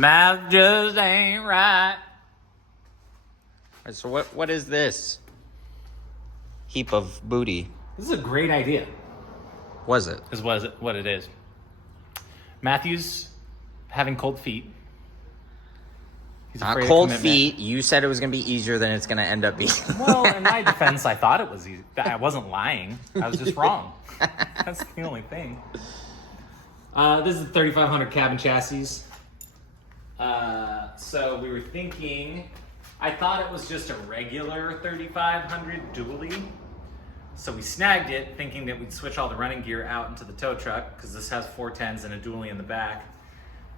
Math just ain't right. So what is this heap of booty? This is a great idea. Was it? Is what it is. Matthew's having cold feet. He's Not afraid of cold commitment. feet. You said it was going to be easier than it's going to end up being. Well, in my defense, I thought it was easy. I wasn't lying. I was just wrong. That's the only thing. This is the 3500 cabin chassis. So we were thinking, I thought it was just a regular 3500 dually. So we snagged it thinking that we'd switch all the running gear out into the tow truck because this has 410s and a dually in the back.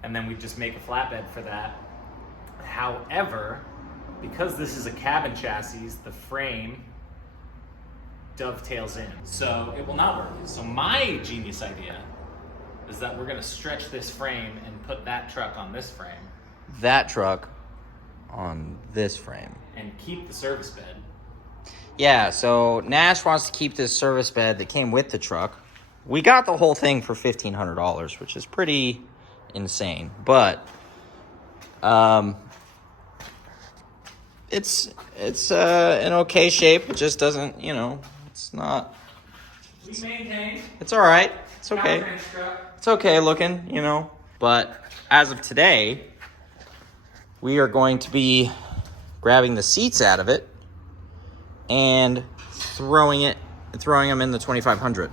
And then we'd just make a flatbed for that. However, because this is a cabin chassis, the frame dovetails in. So it will not work. So my genius idea is that we're gonna stretch this frame and put that truck on this frame. That truck on this frame. And keep the service bed. Yeah, so Nash wants to keep this service bed that came with the truck. We got the whole thing for $1,500, which is pretty insane. But it's in okay shape. It just doesn't, it's not. We maintain. It's all right. It's okay. Truck. It's okay looking, But as of today, we are going to be grabbing the seats out of it and throwing them in the 2500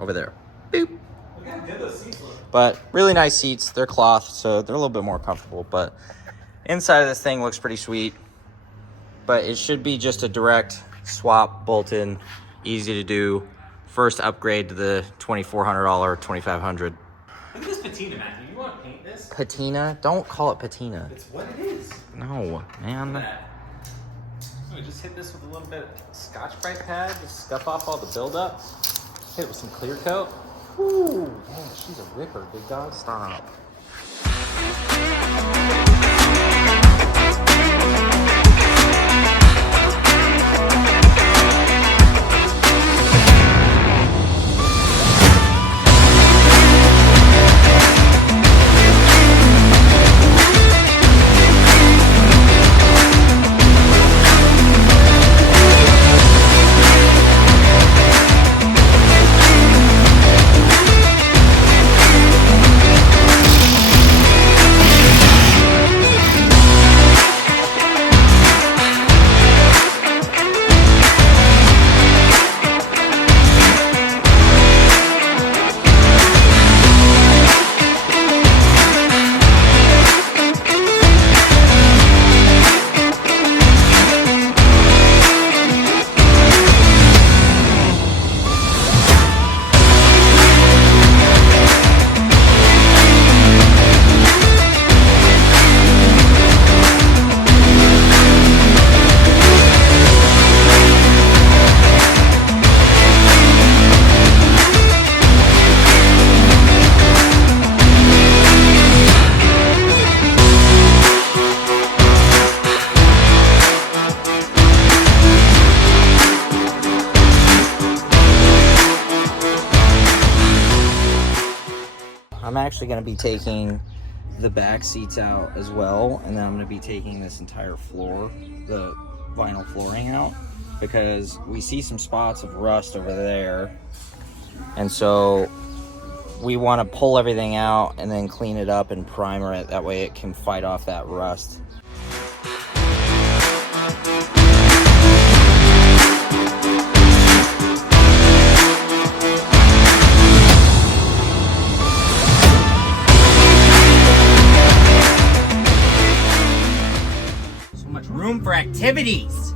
over there. Boop. Look how good those seats look. But really nice seats. They're cloth, so they're a little bit more comfortable. But inside of this thing looks pretty sweet. But it should be just a direct swap, bolt-in, easy to do. First upgrade to the $2,400, $2,500. Look at this patina, Matthew. You want to paint this? Patina? Don't call it patina. It's what it is. No, man. Look at that. We just hit this with a little bit of Scotch-Brite pad, just scuff off all the buildup. Hit it with some clear coat. Ooh, man, she's a ripper, big dog. Stop. I'm actually going to be taking the back seats out as well, and then I'm going to be taking this entire floor, the vinyl flooring out, because we see some spots of rust over there, and so we want to pull everything out and then clean it up and primer it. That way it can fight off that rust. Room for activities.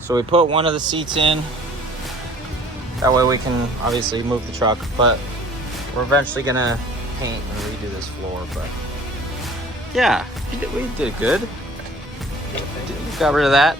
So we put one of the seats in. That way we can obviously move the truck, but we're eventually gonna paint and redo this floor. But Yeah, we did good. Got rid of that.